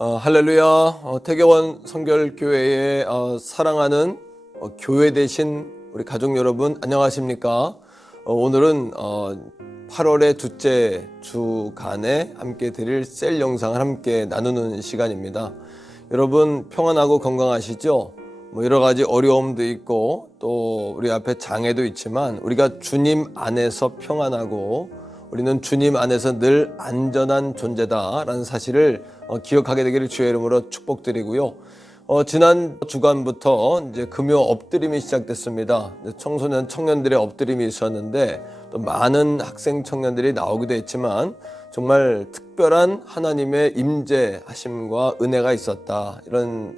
할렐루야. 태교원 성결교회의 사랑하는 교회 되신 우리 가족 여러분 안녕하십니까? 오늘은 8월의 둘째 주간에 함께 드릴 셀 영상을 함께 나누는 시간입니다. 여러분 평안하고 건강하시죠? 여러 가지 어려움도 있고 또 우리 앞에 장애도 있지만 우리가 주님 안에서 평안하고 우리는 주님 안에서 늘 안전한 존재다라는 사실을 기억하게 되기를 주의 이름으로 축복드리고요. 지난 주간부터 이제 금요 엎드림이 시작됐습니다. 청년들의 엎드림이 있었는데 또 많은 학생 청년들이 나오기도 했지만 정말 특별한 하나님의 임재하심과 은혜가 있었다. 이런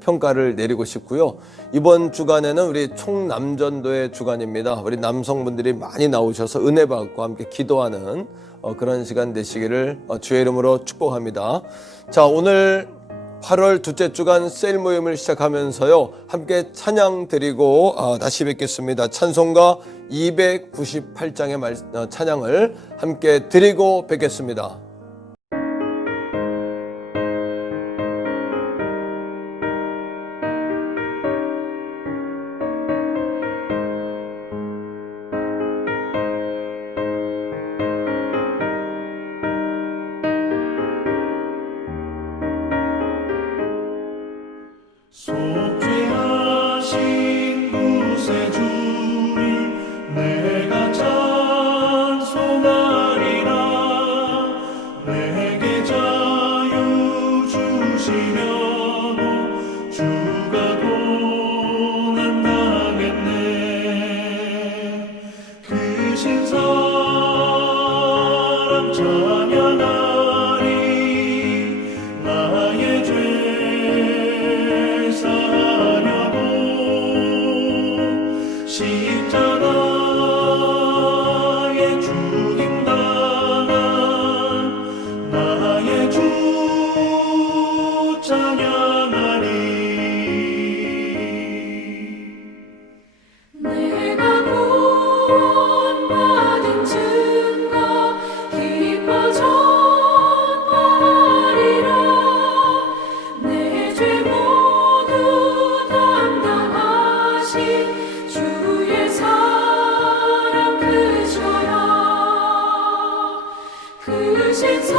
평가를 내리고 싶고요. 이번 주간에는 우리 총남전도의 주간입니다. 우리 남성분들이 많이 나오셔서 은혜 받고 함께 기도하는 그런 시간 되시기를 주의 이름으로 축복합니다. 자, 오늘 8월 둘째 주간 셀 모임을 시작하면서요. 함께 찬양 드리고 다시 뵙겠습니다. 찬송가 298장의 찬양을 함께 드리고 뵙겠습니다. 속죄하신 구세주를 내가 찬송하리라. 내게 자유 주시려고 주가 고난당했네. 그 신사랑 찬양하리. 나의 죄 십자가에 죽임당한 나의 주 찬양하리. 내가 구원받은 증거 기뻐 전파하리라. 내 죄 모두 담당하신 주의 사랑 크셔야. 크신 사랑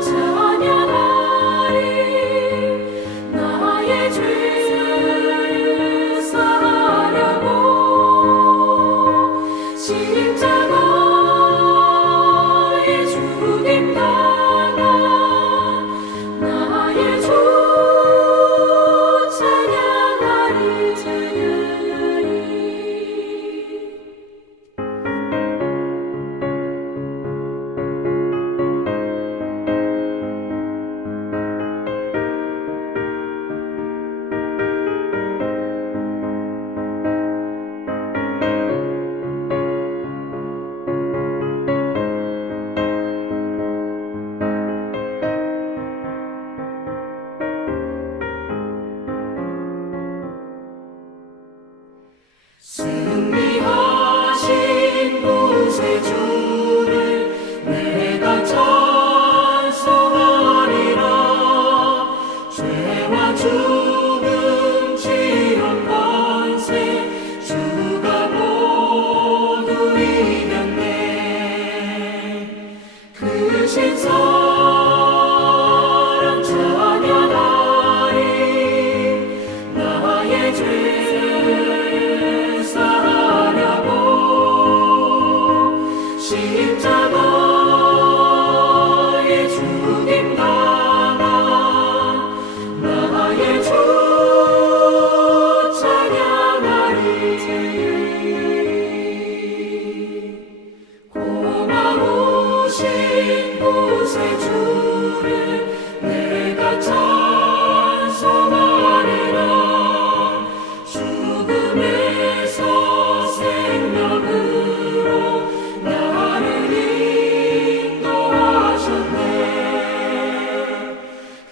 찬양하리. 나의 죄 사하려고 십자가에 죽임당한 나의 주 찬양하리. 승리하신 구세주를 내가 찬송하리라. 죄와 죽음 지옥 권세 주가 모두 이겼네. 크신 사랑 찬양하리. 나의 죄 십자가에 죽임당한 나의 주 찬양하리. 고마우신 구세주를 내가 찬송하리라. 죽음에서 생명으로 나를 인도하셨네.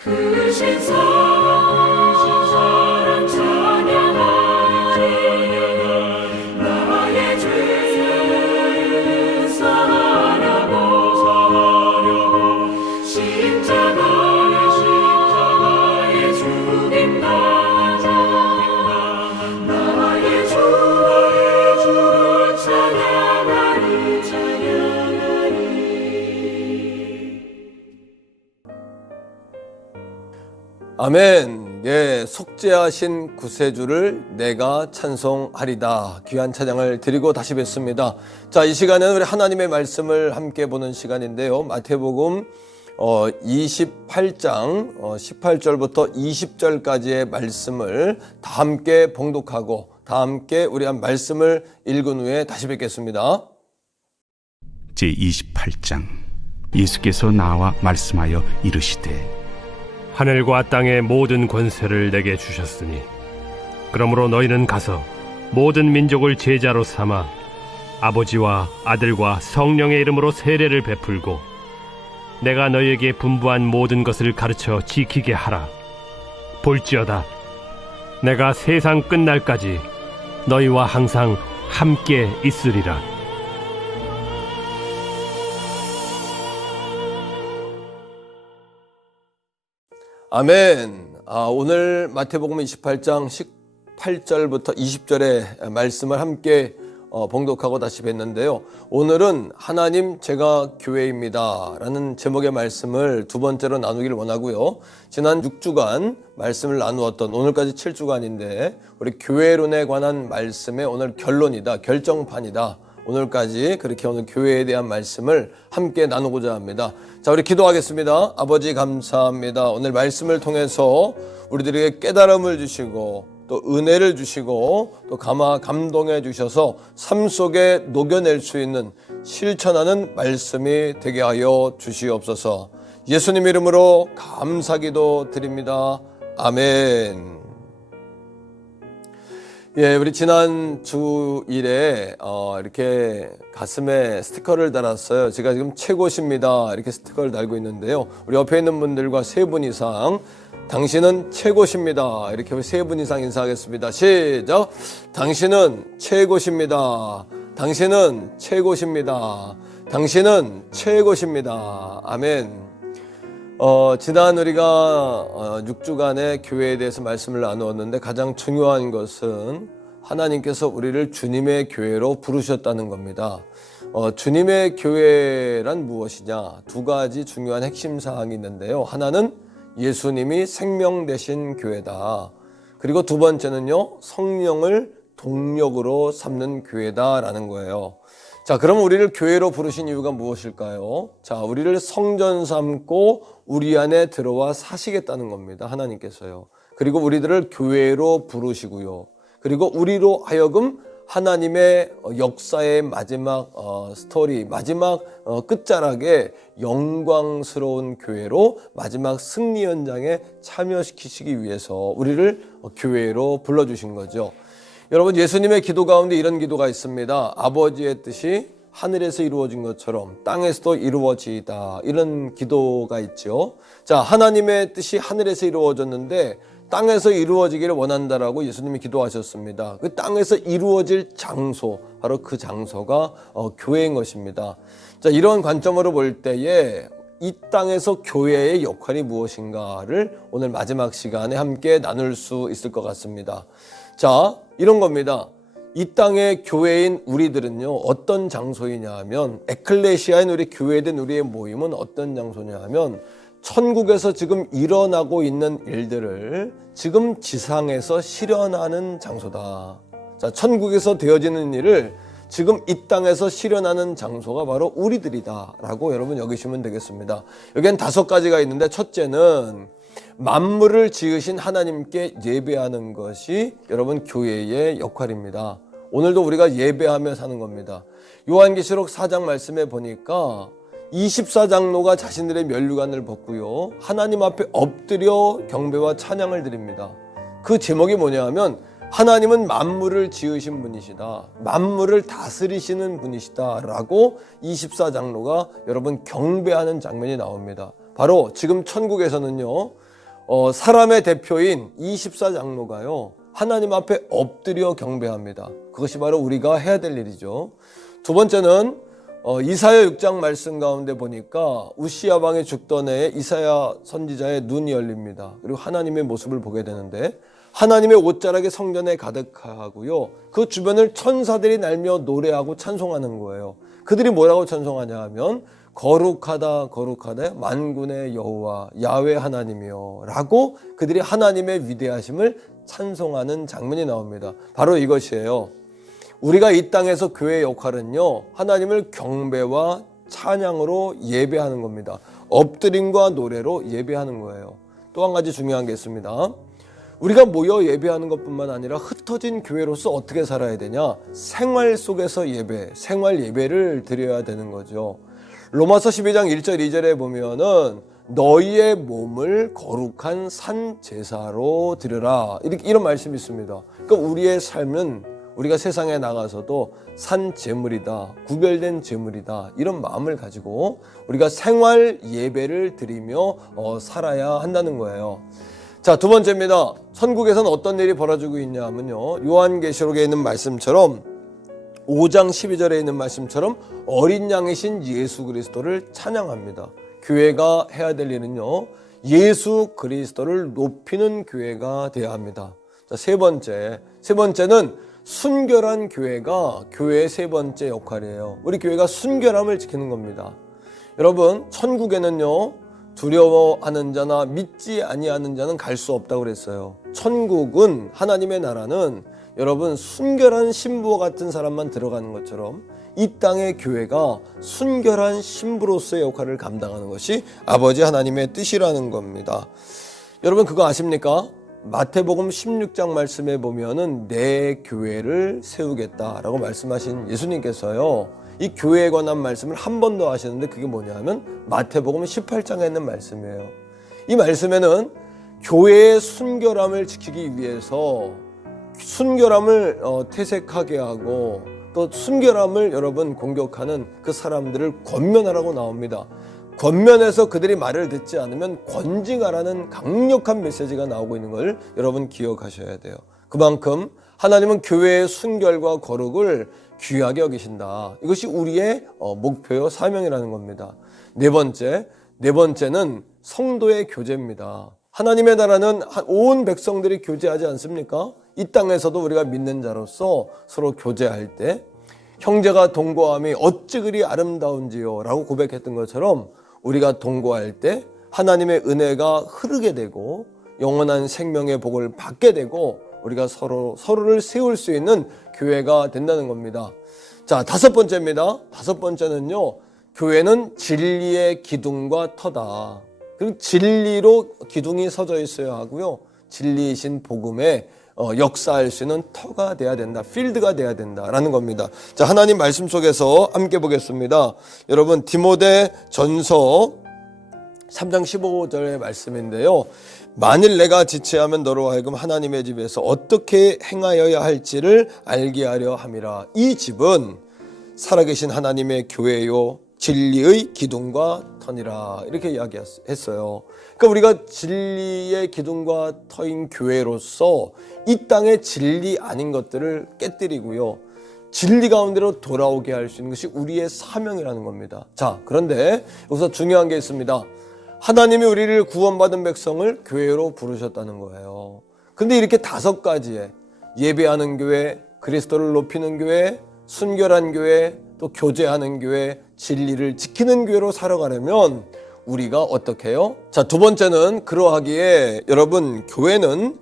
크신 사랑 찬양하리. 나의 죄 사하려고 아멘. 예, 속죄하신 구세주를 내가 찬송하리다. 귀한 찬양을 드리고 다시 뵙습니다. 자, 이 시간은 우리 하나님의 말씀을 함께 보는 시간인데요. 마태복음 28장 18절부터 20절까지의 말씀을 다 함께 봉독하고 다 함께 우리 한 말씀을 읽은 후에 다시 뵙겠습니다. 제28장. 예수께서 나와 말씀하여 이르시되 하늘과 땅의 모든 권세를 내게 주셨으니 그러므로 너희는 가서 모든 민족을 제자로 삼아 아버지와 아들과 성령의 이름으로 세례를 베풀고 내가 너희에게 분부한 모든 것을 가르쳐 지키게 하라. 볼지어다 내가 세상 끝날까지 너희와 항상 함께 있으리라. 아멘. 오늘 마태복음 28장 18절부터 20절의 말씀을 함께 봉독하고 다시 뵀는데요. 오늘은 하나님 제가 교회입니다 라는 제목의 말씀을 두 번째로 나누기를 원하고요. 지난 6주간 말씀을 나누었던 오늘까지 7주간인데 우리 교회론에 관한 말씀의 오늘 결론이다, 결정판이다. 오늘까지 그렇게 오늘 교회에 대한 말씀을 함께 나누고자 합니다. 자, 우리 기도하겠습니다. 아버지 감사합니다. 오늘 말씀을 통해서 우리들에게 깨달음을 주시고 또 은혜를 주시고 또 감동해 주셔서 삶 속에 녹여낼 수 있는 실천하는 말씀이 되게 하여 주시옵소서. 예수님 이름으로 감사기도 드립니다. 아멘. 예, 우리 지난 주일에 이렇게 가슴에 스티커를 달았어요. 제가 지금 최고십니다 이렇게 스티커를 달고 있는데요. 우리 옆에 있는 분들과 3분 이상 당신은 최고십니다 이렇게 3분 이상 인사하겠습니다. 시작. 당신은 최고십니다. 당신은 최고십니다. 당신은 최고십니다. 아멘. 지난 우리가 6주간의 교회에 대해서 말씀을 나누었는데 가장 중요한 것은 하나님께서 우리를 주님의 교회로 부르셨다는 겁니다. 주님의 교회란 무엇이냐? 두 가지 중요한 핵심 사항이 있는데요. 하나는 예수님이 생명 되신 교회다. 그리고 두 번째는요, 성령을 동력으로 삼는 교회다라는 거예요. 자, 그럼 우리를 교회로 부르신 이유가 무엇일까요? 자, 우리를 성전 삼고 우리 안에 들어와 사시겠다는 겁니다. 하나님께서요. 그리고 우리들을 교회로 부르시고요. 그리고 우리로 하여금 하나님의 역사의 마지막 스토리, 마지막 끝자락에 영광스러운 교회로 마지막 승리 현장에 참여시키시기 위해서 우리를 교회로 불러주신 거죠. 여러분, 예수님의 기도 가운데 이런 기도가 있습니다. 아버지의 뜻이 하늘에서 이루어진 것처럼 땅에서도 이루어지이다. 이런 기도가 있죠. 자, 하나님의 뜻이 하늘에서 이루어졌는데 땅에서 이루어지기를 원한다라고 예수님이 기도하셨습니다. 그 땅에서 이루어질 장소, 바로 그 장소가 교회인 것입니다. 자, 이런 관점으로 볼 때에 이 땅에서 교회의 역할이 무엇인가를 오늘 마지막 시간에 함께 나눌 수 있을 것 같습니다. 자, 이런 겁니다. 이 땅의 교회인 우리들은요, 어떤 장소이냐 하면, 에클레시아인 우리 교회된 우리의 모임은 어떤 장소냐 하면, 천국에서 지금 일어나고 있는 일들을 지금 지상에서 실현하는 장소다. 자, 천국에서 되어지는 일을 지금 이 땅에서 실현하는 장소가 바로 우리들이다 라고 여러분 여기시면 되겠습니다. 여기엔 5가지가 있는데, 첫째는 만물을 지으신 하나님께 예배하는 것이 여러분 교회의 역할입니다. 오늘도 우리가 예배하며 사는 겁니다. 요한계시록 4장 말씀에 보니까 24장로가 자신들의 면류관을 벗고요, 하나님 앞에 엎드려 경배와 찬양을 드립니다. 그 제목이 뭐냐 하면, 하나님은 만물을 지으신 분이시다, 만물을 다스리시는 분이시다 라고 24장로가 여러분 경배하는 장면이 나옵니다. 바로 지금 천국에서는요, 사람의 대표인 24장로가요 하나님 앞에 엎드려 경배합니다. 그것이 바로 우리가 해야 될 일이죠. 두 번째는 이사야 6장 말씀 가운데 보니까 우시야 왕이 죽던 해에 이사야 선지자의 눈이 열립니다. 그리고 하나님의 모습을 보게 되는데, 하나님의 옷자락이 성전에 가득하고요, 그 주변을 천사들이 날며 노래하고 찬송하는 거예요. 그들이 뭐라고 찬송하냐 하면, 거룩하다 거룩하다 만군의 여호와 야훼 하나님이요 라고 그들이 하나님의 위대하심을 찬송하는 장면이 나옵니다. 바로 이것이에요. 우리가 이 땅에서 교회의 역할은요, 하나님을 경배와 찬양으로 예배하는 겁니다. 엎드림과 노래로 예배하는 거예요. 또 한 가지 중요한 게 있습니다. 우리가 모여 예배하는 것뿐만 아니라 흩어진 교회로서 어떻게 살아야 되냐? 생활 속에서 예배, 생활 예배를 드려야 되는 거죠. 로마서 12장 1절 2절에 보면은 너희의 몸을 거룩한 산 제사로 드려라, 이런 말씀이 있습니다. 그러니까 우리의 삶은 우리가 세상에 나가서도 산 제물이다, 구별된 제물이다, 이런 마음을 가지고 우리가 생활 예배를 드리며 살아야 한다는 거예요. 자, 두 번째입니다. 천국에서는 어떤 일이 벌어지고 있냐 하면요, 요한계시록에 있는 말씀처럼 5장 12절에 있는 말씀처럼 어린 양이신 예수 그리스도를 찬양합니다. 교회가 해야 될 일은요, 예수 그리스도를 높이는 교회가 되어야 합니다. 자, 세 번째는 순결한 교회가 교회의 세 번째 역할이에요. 우리 교회가 순결함을 지키는 겁니다. 여러분, 천국에는요, 두려워하는 자나 믿지 아니하는 자는 갈 수 없다고 그랬어요. 천국은, 하나님의 나라는 여러분 순결한 신부와 같은 사람만 들어가는 것처럼 이 땅의 교회가 순결한 신부로서의 역할을 감당하는 것이 아버지 하나님의 뜻이라는 겁니다. 여러분 그거 아십니까? 마태복음 16장 말씀에 보면은 내 교회를 세우겠다라고 말씀하신 예수님께서요, 이 교회에 관한 말씀을 한 번 더 하시는데 그게 뭐냐면 마태복음 18장에 있는 말씀이에요. 이 말씀에는 교회의 순결함을 지키기 위해서 순결함을 퇴색하게 하고 또 순결함을 여러분 공격하는 그 사람들을 권면하라고 나옵니다. 권면해서 그들이 말을 듣지 않으면 권징하라는 강력한 메시지가 나오고 있는 걸 여러분 기억하셔야 돼요. 그만큼 하나님은 교회의 순결과 거룩을 귀하게 여기신다. 이것이 우리의 목표요 사명이라는 겁니다. 네 번째는 성도의 교제입니다. 하나님의 나라는 온 백성들이 교제하지 않습니까? 이 땅에서도 우리가 믿는 자로서 서로 교제할 때 형제가 동거함이 어찌 그리 아름다운지요 라고 고백했던 것처럼 우리가 동거할 때 하나님의 은혜가 흐르게 되고 영원한 생명의 복을 받게 되고 우리가 서로를 세울 수 있는 교회가 된다는 겁니다. 자, 다섯 번째는요, 교회는 진리의 기둥과 터다. 그리고 진리로 기둥이 서져 있어야 하고요, 진리이신 복음에 역사할 수 있는 터가 돼야 된다, 필드가 돼야 된다라는 겁니다. 자, 하나님 말씀 속에서 함께 보겠습니다. 여러분 디모데 전서 3장 15절의 말씀인데요, 만일 내가 지체하면 너로 하여금 하나님의 집에서 어떻게 행하여야 할지를 알게 하려 함이라. 이 집은 살아계신 하나님의 교회요 진리의 기둥과 터니라, 이렇게 이야기했어요. 그러니까 우리가 진리의 기둥과 터인 교회로서 이 땅의 진리 아닌 것들을 깨뜨리고요, 진리 가운데로 돌아오게 할 수 있는 것이 우리의 사명이라는 겁니다. 자, 그런데 여기서 중요한 게 있습니다. 하나님이 우리를 구원받은 백성을 교회로 부르셨다는 거예요. 근데 이렇게 5가지의 예배하는 교회, 그리스도를 높이는 교회, 순결한 교회, 또 교제하는 교회, 진리를 지키는 교회로 살아가려면 우리가 어떻게 해요? 자, 두 번째는 그러하기에 여러분 교회는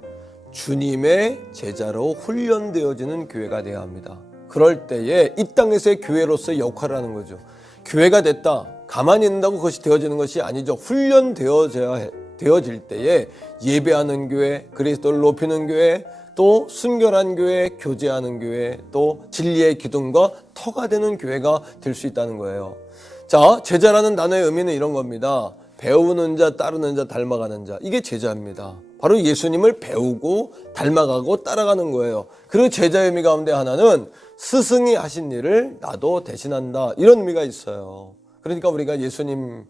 주님의 제자로 훈련되어지는 교회가 되어야 합니다. 그럴 때에 이 땅에서의 교회로서의 역할을 하는 거죠. 교회가 됐다, 가만히 있는다고 그것이 되어지는 것이 아니죠. 훈련되어질 때에 예배하는 교회, 그리스도를 높이는 교회, 또 순결한 교회, 교제하는 교회, 또 진리의 기둥과 터가 되는 교회가 될 수 있다는 거예요. 자, 제자라는 단어의 의미는 이런 겁니다. 배우는 자, 따르는 자, 닮아가는 자, 이게 제자입니다. 바로 예수님을 배우고 닮아가고 따라가는 거예요. 그리고 제자의 의미 가운데 하나는 스승이 하신 일을 나도 대신한다, 이런 의미가 있어요. 그러니까 우리가 예수님을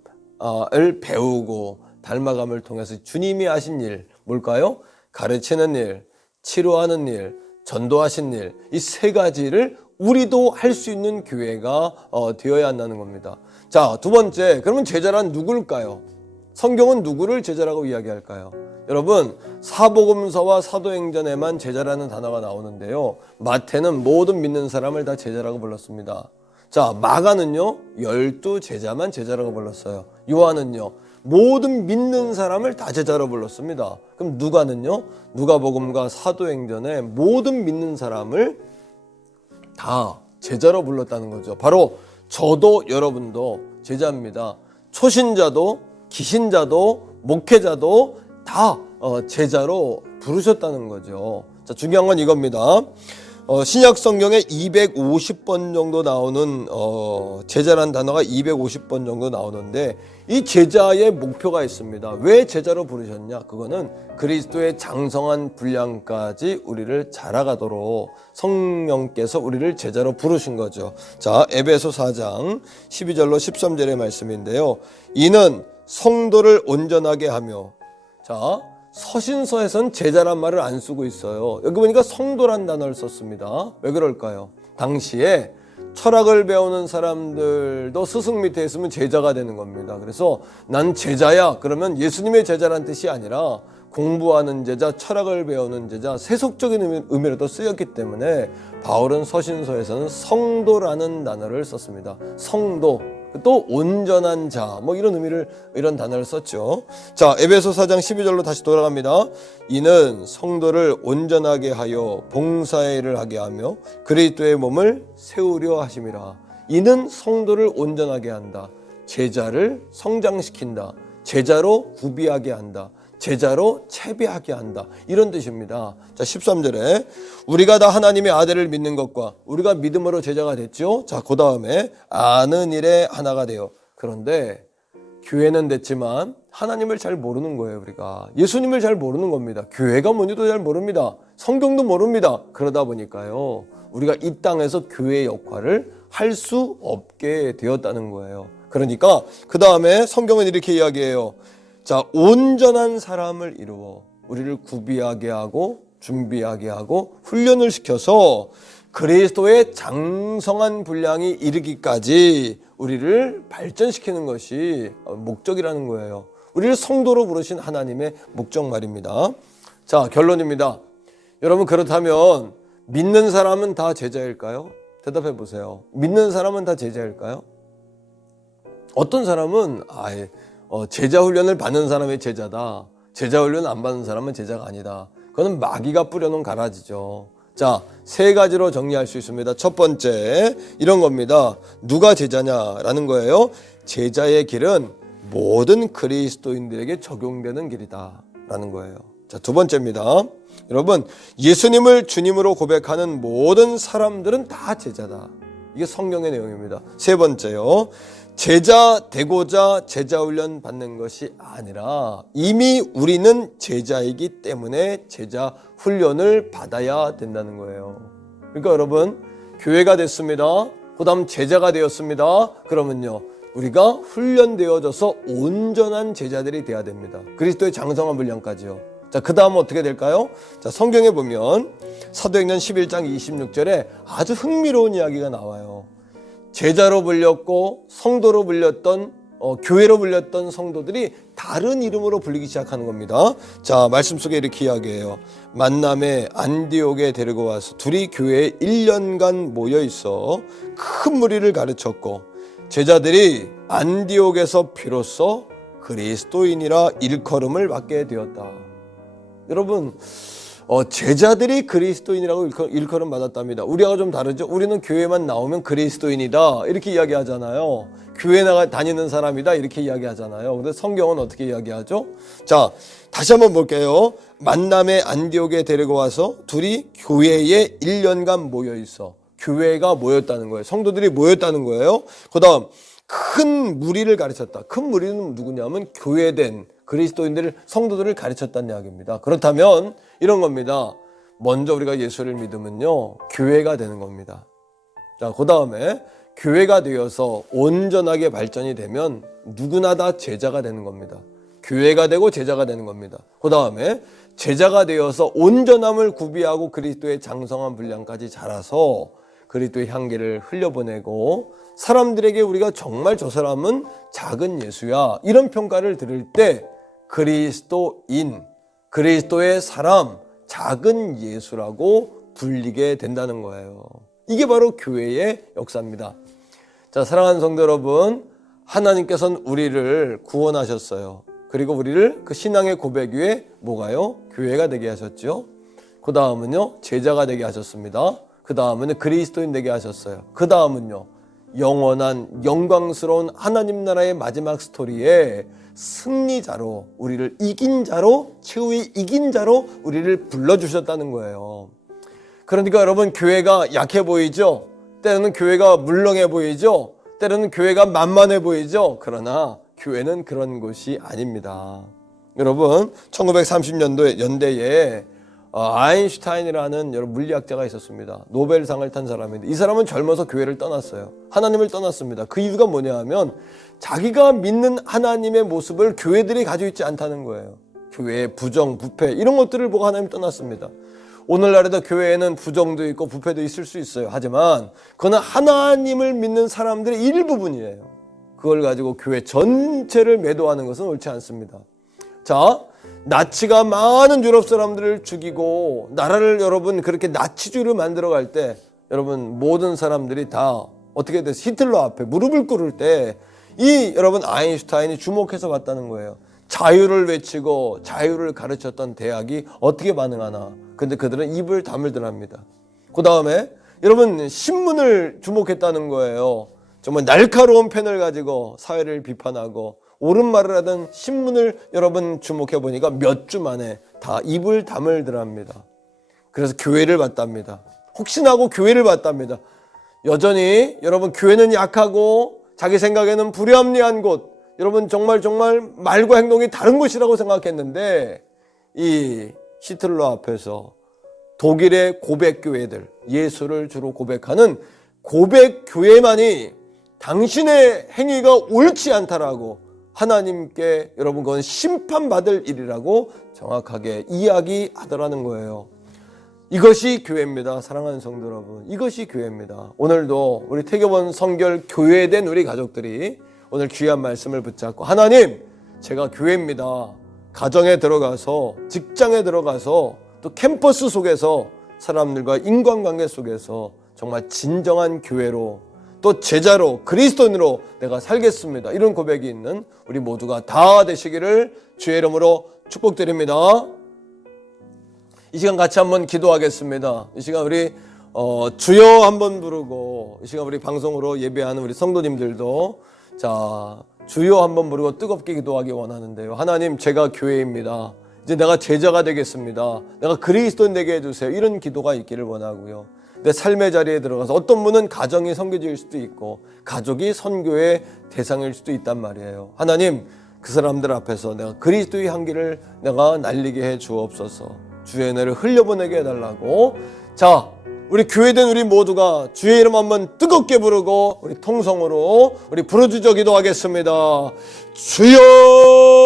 배우고 닮아감을 통해서 주님이 하신 일 뭘까요? 가르치는 일, 치료하는 일, 전도하신 일, 이 3가지를 우리도 할 수 있는 교회가 되어야 한다는 겁니다. 자, 두 번째, 그러면 제자란 누굴까요? 성경은 누구를 제자라고 이야기할까요? 여러분, 사복음서와 사도행전에만 제자라는 단어가 나오는데요, 마태는 모든 믿는 사람을 다 제자라고 불렀습니다. 자, 마가는요 12제자만 제자라고 불렀어요. 요한은요 모든 믿는 사람을 다 제자로 불렀습니다. 그럼 누가는요 누가복음과 사도행전에 모든 믿는 사람을 다 제자로 불렀다는 거죠. 바로 저도 여러분도 제자입니다. 초신자도 기신자도 목회자도 다 제자로 부르셨다는 거죠. 자, 중요한 건 이겁니다. 신약 성경에 250번 정도 나오는 제자란 단어가 250번 정도 나오는데 이 제자의 목표가 있습니다. 왜 제자로 부르셨냐? 그거는 그리스도의 장성한 분량까지 우리를 자라가도록 성령께서 우리를 제자로 부르신 거죠. 자, 에베소 4장 12절로 13절의 말씀인데요. 이는 성도를 온전하게 하며, 자, 서신서에선 제자란 말을 안 쓰고 있어요. 여기 보니까 성도란 단어를 썼습니다. 왜 그럴까요? 당시에 철학을 배우는 사람들도 스승 밑에 있으면 제자가 되는 겁니다. 그래서 난 제자야 그러면 예수님의 제자란 뜻이 아니라 공부하는 제자, 철학을 배우는 제자, 세속적인 의미로도 쓰였기 때문에 바울은 서신서에서는 성도라는 단어를 썼습니다. 성도, 또 온전한 자, 뭐 이런 단어를 썼죠. 자, 에베소 4장 12절로 다시 돌아갑니다. 이는 성도를 온전하게 하여 봉사의 일을 하게 하며 그리스도의 몸을 세우려 하심이라. 이는 성도를 온전하게 한다. 제자를 성장시킨다. 제자로 구비하게 한다. 제자로 채비하게 한다. 이런 뜻입니다. 자, 13절에 우리가 다 하나님의 아들을 믿는 것과 우리가 믿음으로 제자가 됐죠. 자, 그 다음에 아는 일에 하나가 되어. 그런데 교회는 됐지만 하나님을 잘 모르는 거예요. 우리가 예수님을 잘 모르는 겁니다. 교회가 뭔지도 잘 모릅니다. 성경도 모릅니다. 그러다 보니까요 우리가 이 땅에서 교회의 역할을 할 수 없게 되었다는 거예요. 그러니까 그 다음에 성경은 이렇게 이야기해요. 자, 온전한 사람을 이루어 우리를 구비하게 하고 준비하게 하고 훈련을 시켜서 그리스도의 장성한 분량이 이르기까지 우리를 발전시키는 것이 목적이라는 거예요. 우리를 성도로 부르신 하나님의 목적 말입니다. 자, 결론입니다. 여러분, 그렇다면 믿는 사람은 다 제자일까요? 대답해 보세요. 믿는 사람은 다 제자일까요? 어떤 사람은 제자 훈련을 받는 사람이 제자다. 제자 훈련 안 받는 사람은 제자가 아니다. 그거는 마귀가 뿌려놓은 가라지죠. 자, 세 가지로 정리할 수 있습니다. 첫 번째, 이런 겁니다. 누가 제자냐라는 거예요. 제자의 길은 모든 그리스도인들에게 적용되는 길이다 라는 거예요. 자, 두 번째입니다. 여러분, 예수님을 주님으로 고백하는 모든 사람들은 다 제자다. 이게 성경의 내용입니다. 세 번째요. 제자 되고자 제자 훈련 받는 것이 아니라 이미 우리는 제자이기 때문에 제자 훈련을 받아야 된다는 거예요. 그러니까 여러분, 교회가 됐습니다. 그 다음 제자가 되었습니다. 그러면요 우리가 훈련되어져서 온전한 제자들이 돼야 됩니다. 그리스도의 장성한 분량까지요. 자, 그 다음은 어떻게 될까요? 자, 성경에 보면 사도행전 11장 26절에 아주 흥미로운 이야기가 나와요. 제자로 불렸고 성도로 불렸던 교회로 불렸던 성도들이 다른 이름으로 불리기 시작하는 겁니다. 자, 말씀 속에 이렇게 이야기해요. 만남에 안디옥에 데리고 와서 둘이 교회에 1년간 모여 있어 큰 무리를 가르쳤고 제자들이 안디옥에서 비로소 그리스도인이라 일컬음을 받게 되었다. 여러분, 제자들이 그리스도인이라고 일컬음 받았답니다. 우리하고 좀 다르죠? 우리는 교회만 나오면 그리스도인이다 이렇게 이야기하잖아요. 교회 다니는 사람이다 이렇게 이야기하잖아요. 근데 성경은 어떻게 이야기하죠? 자, 다시 한번 볼게요. 만남의 안디옥에 데리고 와서 둘이 교회에 1년간 모여 있어. 교회가 모였다는 거예요. 성도들이 모였다는 거예요. 그 다음 큰 무리를 가르쳤다. 큰 무리는 누구냐면 교회된 그리스도인들을, 성도들을 가르쳤다는 이야기입니다. 그렇다면 이런 겁니다. 먼저 우리가 예수를 믿으면요 교회가 되는 겁니다. 자, 그 다음에 교회가 되어서 온전하게 발전이 되면 누구나 다 제자가 되는 겁니다. 교회가 되고 제자가 되는 겁니다. 그 다음에 제자가 되어서 온전함을 구비하고 그리스도의 장성한 분량까지 자라서 그리스도의 향기를 흘려보내고 사람들에게 우리가 정말 저 사람은 작은 예수야 이런 평가를 들을 때 그리스도인, 그리스도의 사람, 작은 예수라고 불리게 된다는 거예요. 이게 바로 교회의 역사입니다. 자, 사랑하는 성도 여러분, 하나님께서는 우리를 구원하셨어요. 그리고 우리를 그 신앙의 고백 위에 뭐가요? 교회가 되게 하셨죠. 그 다음은요, 제자가 되게 하셨습니다. 그 다음은 그리스도인 되게 하셨어요. 그 다음은요, 영원한 영광스러운 하나님 나라의 마지막 스토리에 승리자로, 우리를 이긴 자로, 최후의 이긴 자로 우리를 불러주셨다는 거예요. 그러니까 여러분, 교회가 약해 보이죠? 때로는 교회가 물렁해 보이죠? 때로는 교회가 만만해 보이죠? 그러나 교회는 그런 곳이 아닙니다. 여러분, 1930년도에 연대에 아인슈타인이라는 여러 물리학자가 있었습니다. 노벨상을 탄 사람인데 이 사람은 젊어서 교회를 떠났어요. 하나님을 떠났습니다. 그 이유가 뭐냐 하면 자기가 믿는 하나님의 모습을 교회들이 가지고 있지 않다는 거예요. 교회의 부정, 부패 이런 것들을 보고 하나님 떠났습니다. 오늘날에도 교회에는 부정도 있고 부패도 있을 수 있어요. 하지만 그거는 하나님을 믿는 사람들의 일부분이에요. 그걸 가지고 교회 전체를 매도하는 것은 옳지 않습니다. 자, 나치가 많은 유럽 사람들을 죽이고 나라를 여러분 그렇게 나치주의로 만들어갈 때 여러분 모든 사람들이 다 어떻게 됐어요? 히틀러 앞에 무릎을 꿇을 때 이 여러분 아인슈타인이 주목해서 봤다는 거예요. 자유를 외치고 자유를 가르쳤던 대학이 어떻게 반응하나. 근데 그들은 입을 다물더랍니다. 그 다음에 여러분 신문을 주목했다는 거예요. 정말 날카로운 펜을 가지고 사회를 비판하고 옳은 말을 하던 신문을 여러분 주목해 보니까 몇 주 만에 다 입을 다물더랍니다. 그래서 교회를 봤답니다. 혹시나 하고 교회를 봤답니다. 여전히 여러분 교회는 약하고 자기 생각에는 불합리한 곳, 여러분 정말 말과 행동이 다른 곳이라고 생각했는데 이 히틀러 앞에서 독일의 고백교회들, 예수를 주로 고백하는 고백교회만이 당신의 행위가 옳지 않다라고 하나님께 여러분 그건 심판받을 일이라고 정확하게 이야기하더라는 거예요. 이것이 교회입니다. 사랑하는 성도 여러분, 이것이 교회입니다. 오늘도 우리 태교원 성결 교회된 우리 가족들이 오늘 귀한 말씀을 붙잡고 하나님, 제가 교회입니다. 가정에 들어가서 직장에 들어가서 또 캠퍼스 속에서 사람들과 인간관계 속에서 정말 진정한 교회로 또 제자로 그리스도인으로 내가 살겠습니다. 이런 고백이 있는 우리 모두가 다 되시기를 주의 이름으로 축복드립니다. 이 시간 같이 한번 기도하겠습니다. 이 시간 우리 주여 한번 부르고 이 시간 우리 방송으로 예배하는 우리 성도님들도 자 주여 한번 부르고 뜨겁게 기도하기 원하는데요. 하나님, 제가 교회입니다. 이제 내가 제자가 되겠습니다. 내가 그리스도인 되게 해주세요. 이런 기도가 있기를 원하고요. 내 삶의 자리에 들어가서 어떤 분은 가정이 섬겨질 수도 있고 가족이 선교의 대상일 수도 있단 말이에요. 하나님, 그 사람들 앞에서 내가 그리스도의 향기를 내가 날리게 해 주옵소서. 주의 은혜를 흘려보내게 해달라고. 자, 우리 교회된 우리 모두가 주의 이름 한번 뜨겁게 부르고 우리 통성으로 우리 부르짖어 기도하겠습니다. 주여!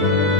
찬양하리